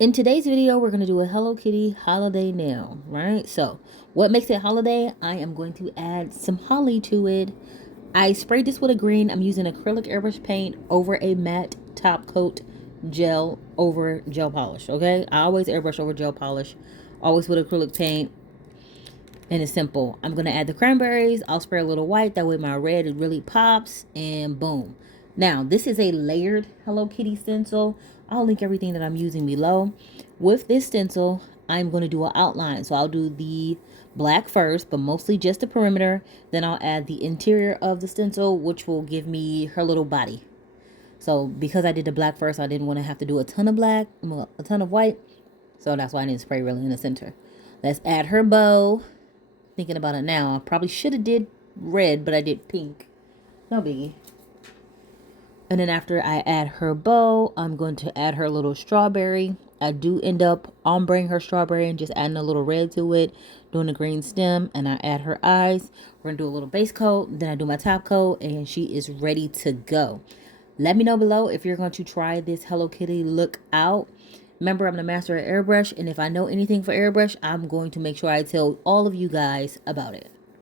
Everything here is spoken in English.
In today's video, we're going to do a Hello Kitty holiday nail, right? So, what makes it holiday? I am going to add some holly to it. I sprayed this with a green. I'm using acrylic airbrush paint over a matte top coat gel over gel polish, okay? I always airbrush over gel polish, always with acrylic paint, and it's simple. I'm going to add the cranberries. I'll spray a little white. That way my red, it really pops, and boom. Now, this is a layered Hello Kitty stencil. I'll link everything that I'm using below. With this stencil, I'm going to do an outline. So I'll do the black first, but mostly just the perimeter. Then I'll add the interior of the stencil, which will give me her little body. So because I did the black first, I didn't want to have to do a ton of black, well, a ton of white. So that's why I didn't spray really in the center. Let's add her bow. Thinking about it now, I probably should have did red, but I did pink. No biggie. And then after I add her bow, I'm going to add her little strawberry. I do end up ombreing her strawberry and just adding a little red to it, doing a green stem, and I add her eyes. We're going to do a little base coat, then I do my top coat, and she is ready to go. Let me know below if you're going to try this Hello Kitty look out. Remember, I'm the master at airbrush, and if I know anything for airbrush, I'm going to make sure I tell all of you guys about it.